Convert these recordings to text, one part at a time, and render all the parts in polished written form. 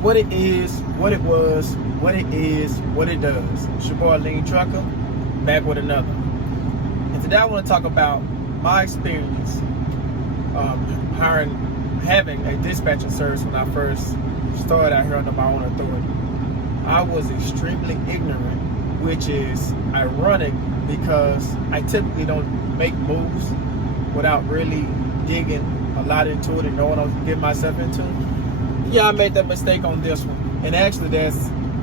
what it is, what it was, what it is, what it does. It's your boy Lean Trucker, back with another. And today I want to talk about my experience having a dispatching service when I first started out here under my own authority. I was extremely ignorant, which is ironic because I typically don't make moves without really digging a lot into it and knowing what I'm getting myself into. Yeah, I made that mistake on this one. And actually, that's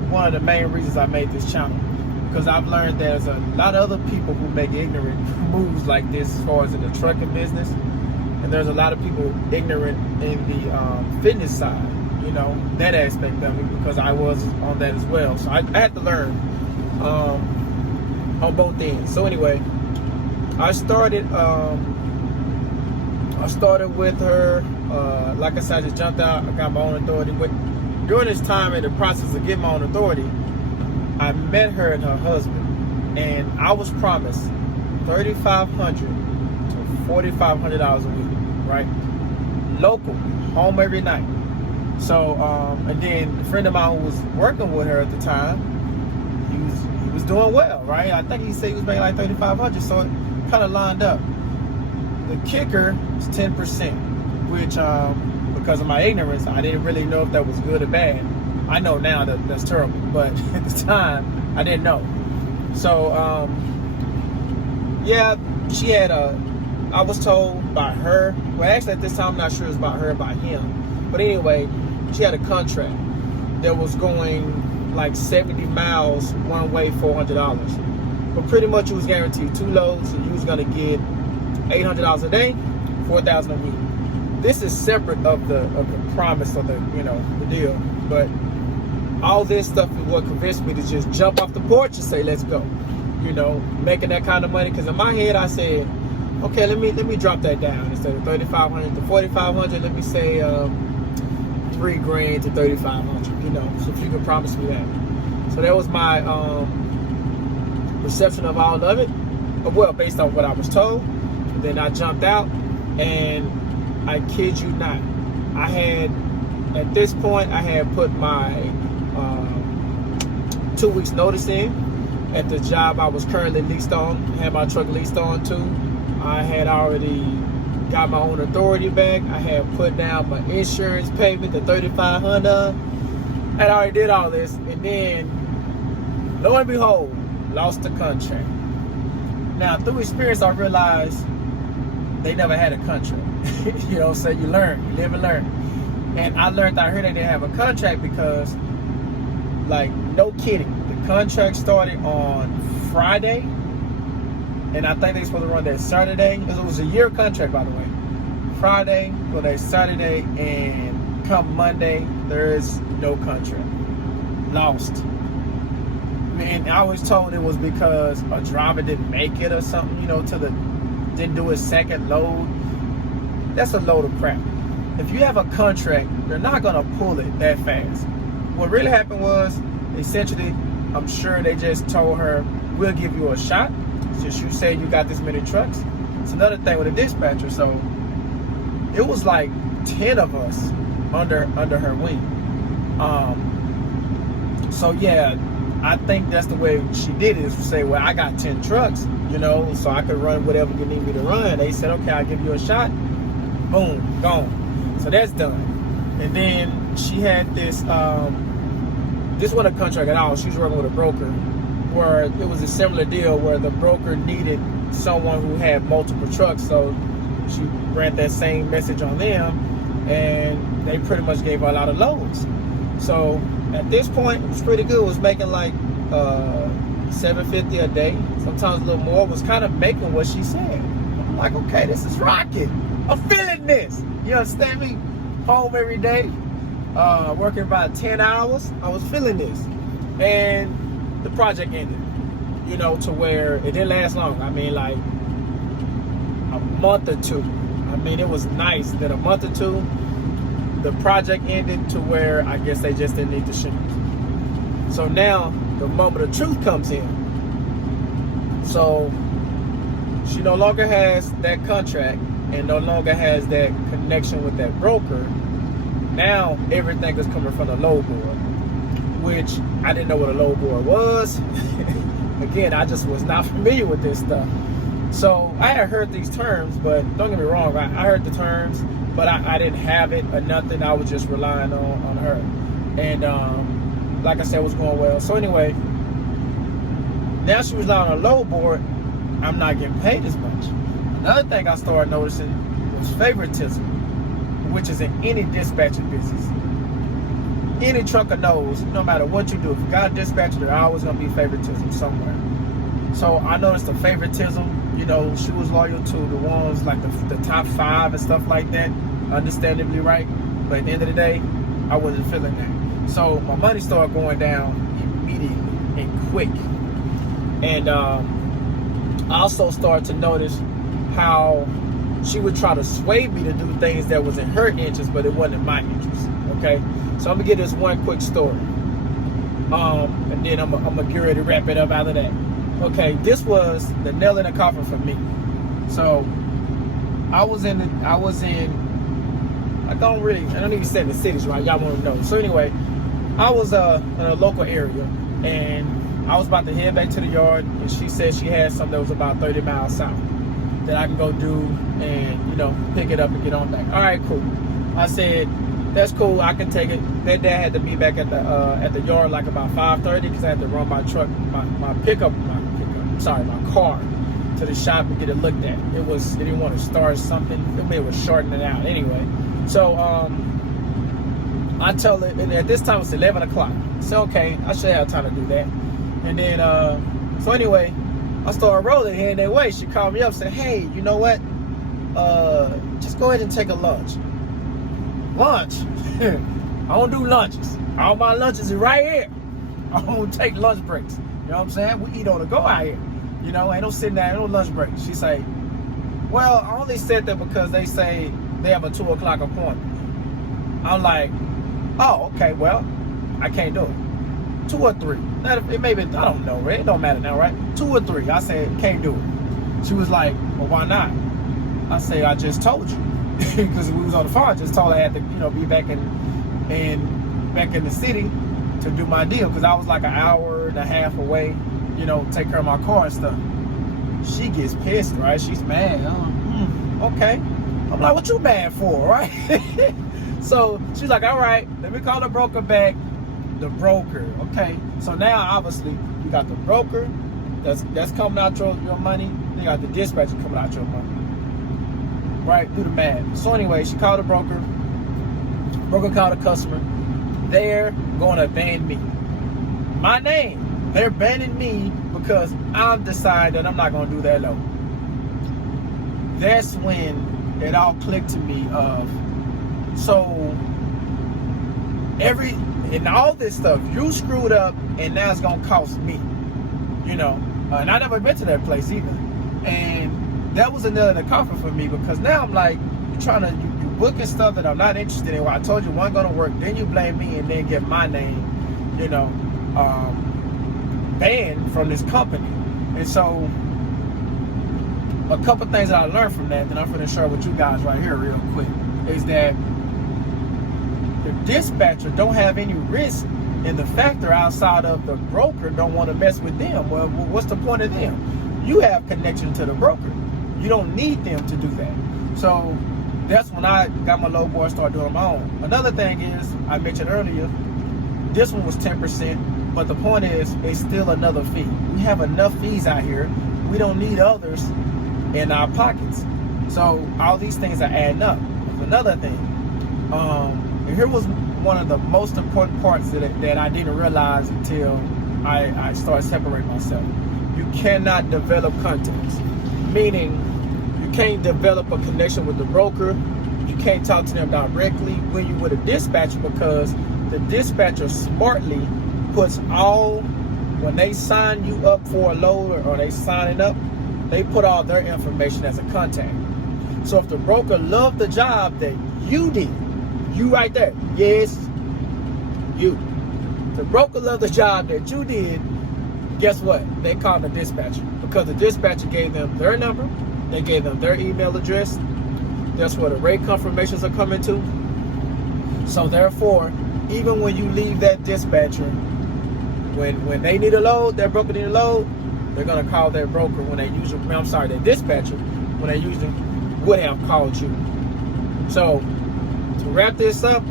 one of the main reasons I made this channel. Because I've learned there's a lot of other people who make ignorant moves like this as far as in the trucking business. And there's a lot of people ignorant in the fitness side, you know, that aspect of it, because I was on that as well. So I had to learn on both ends. So anyway, I started with her. Like I said, I just jumped out. I got my own authority. But during this time in the process of getting my own authority, I met her and her husband, and I was promised $3,500 to $4,500 a week, right? Local, home every night. So, and then a friend of mine who was working with her at the time, he was doing well, right? I think he said he was making like $3,500, so it kind of lined up. The kicker is 10%, which because of my ignorance, I didn't really know if that was good or bad. I know now that that's terrible, but at the time, I didn't know. So, yeah, she had I was told by her, well, actually at this time, I'm not sure it was about her or by him. But anyway, she had a contract that was going like 70 miles one way, $400. But pretty much it was guaranteed 2 loads, and you was gonna get $800 a day, $4,000 a week. This is separate of the promise of the the deal, but all this stuff is what convinced me to just jump off the porch and say, let's go. Making that kind of money. Because in my head, I said, okay, let me drop that down. Instead of $3,500 to $4,500, let me say $3,000 to $3,500. So if you can promise me that. So that was my perception of all of it. Well, based on what I was told. Then I jumped out, and I kid you not, at this point, I had put my 2 weeks notice in at the job I was currently leased on, had my truck leased on to. I had already got my own authority back. I had put down my insurance payment, the $3,500. I already did all this, and then, lo and behold, lost the contract. Now, through experience, I realized they never had a contract. So you learn, you live and learn. And I learned out here they didn't have a contract because, like, no kidding, the contract started on Friday, and I think they supposed to run that Saturday. It was a year contract, by the way. Friday, well, that Saturday, and come Monday, there is no contract. Lost. And I was told it was because a driver didn't make it or something, didn't do his second load. That's a load of crap. If you have a contract, they're not gonna pull it that fast. What really happened was, essentially, I'm sure they just told her, we'll give you a shot, since you say you got this many trucks. It's another thing with a dispatcher. So it was like 10 of us under her wing. So yeah, I think that's the way she did it, is to say, well, I got 10 trucks, so I could run whatever you need me to run. They said, okay, I'll give you a shot. Boom, gone. So that's done. And then she had this wasn't a contract at all. She was working with a broker, where it was a similar deal where the broker needed someone who had multiple trucks. So she ran that same message on them, and they pretty much gave her a lot of loads. So at this point, it was pretty good. It was making like $750 a day, sometimes a little more. It was kind of making what she said. I'm like, okay, this is rocking. I'm feeling this. You understand me? Home every day, working about 10 hours. I was feeling this. And the project ended, to where it didn't last long. I mean, like a month or two. I mean, it was nice that a month or two, the project ended to where I guess they just didn't need the shoot. So now the moment of truth comes in. So she no longer has that contract and no longer has that connection with that broker. Now everything is coming from the load board, which I didn't know what a load board was. Again, I just was not familiar with this stuff. So I had heard these terms, but don't get me wrong, I heard the terms, but I didn't have it or nothing. I was just relying on her. And like I said, it was going well. So anyway, now she was on a load board, I'm not getting paid as much. Another thing I started noticing was favoritism, which is in any dispatching business. Any trucker knows, no matter what you do, if you got a dispatcher, there's always going to be favoritism somewhere. So I noticed the favoritism, you know, she was loyal to the ones like the top 5 and stuff like that, understandably right. But at the end of the day, I wasn't feeling that. So my money started going down immediately and quick. And I also started to notice how she would try to sway me to do things that was in her interest, but it wasn't in my interest. Okay, so I'm gonna give this one quick story, and then I'm gonna get ready to wrap it up out of that. Okay, this was the nail in the coffin for me. So I don't even say the cities, right? Y'all want to know. So anyway, I was in a local area, and I was about to head back to the yard, and she said she had something that was about 30 miles south that I can go do and, you know, pick it up and get on back. All right, cool. I said, that's cool, I can take it. That day I had to be back at the yard like about 5:30 because I had to run my truck, my car to the shop and get it looked at. It didn't want to start something. It was shorting it out anyway. So I tell it, and at this time it's 11 o'clock. So okay, I should have time to do that. And then so anyway, I started rolling here and that way. She called me up and said, hey, you know what? Just go ahead and take a lunch. Lunch? I don't do lunches. All my lunches is right here. I don't take lunch breaks. You know what I'm saying? We eat on the go out here. You know, ain't no sitting down, ain't no lunch break. She say, well, I only said that because they say they have a 2 o'clock appointment. I'm like, oh, okay, well, I can't do it. 2 or 3. It maybe, I don't know, it don't matter now, right? 2 or 3. I said, can't do it. She was like, well, why not? I say, I just told you. Because we was on the phone, I just told her I had to, you know, be back in the city to do my deal. Because I was like an hour and a half away, you know, take care of my car and stuff. She gets pissed, right? She's mad. Okay. I'm like, what you mad for, right? So she's like, all right, let me call the broker back. The broker, okay. So now, obviously, you got the broker that's coming out your money. You got the dispatcher coming out your money. Right? Do the math. So anyway, she called the broker. Broker called the customer. They're going to ban me. My name. They're banning me because I've decided that I'm not going to do that low. That's when it all clicked to me of, so and all this stuff, you screwed up and now it's going to cost me. You know, and I never been to that place either. And that was another in the coffin for me because now I'm like, you booking stuff that I'm not interested in. Well, I told you one going to work, then you blame me and then get my name, you know, banned from this company. And so a couple things that I learned from that I'm going to share with you guys right here real quick is that the dispatcher don't have any risk and the factor outside of the broker don't want to mess with them. Well, what's the point of them? You have connection to the broker. You don't need them to do that. So that's when I got my low boy and started doing my own. Another thing is, I mentioned earlier, this one was 10%, but the point is, it's still another fee. We have enough fees out here. We don't need others in our pockets. So all these things are adding up. Another thing, and here was one of the most important parts that I didn't realize until I started separating myself. You cannot develop contacts, meaning you can't develop a connection with the broker. You can't talk to them directly when you're with a dispatcher because the dispatcher smartly puts when they sign you up for a load or they signing up, they put all their information as a contact. So if the broker loved the job that you did, you right there, yes, you. The broker loved the job that you did, guess what? They called the dispatcher because the dispatcher gave them their number, they gave them their email address. That's where the rate confirmations are coming to. So therefore, even when you leave that dispatcher, when they need a load, their broker need a load, they're gonna call their broker when they usually, their dispatcher, when they usually would have called you. So to wrap this up,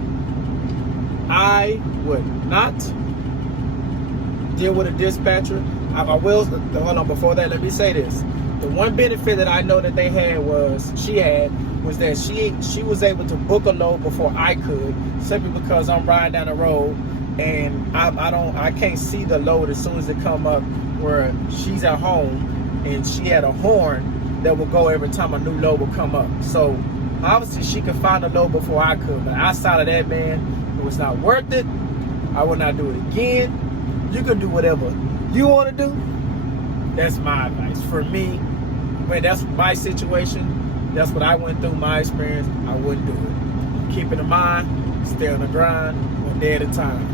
I would not deal with a dispatcher. I will, hold on, before that, let me say this. The one benefit that I know that they had was that she was able to book a load before I could, simply because I'm riding down the road and I can't see the load as soon as it come up, where she's at home and she had a horn that would go every time a new load would come up. So obviously she could find a load before I could, but outside of that, man, it was not worth it. I would not do it again. You can do whatever you want to do. That's my advice. For me, when that's my situation, that's what I went through, my experience, I wouldn't do it. Keep it in mind, stay on the grind, one day at a time.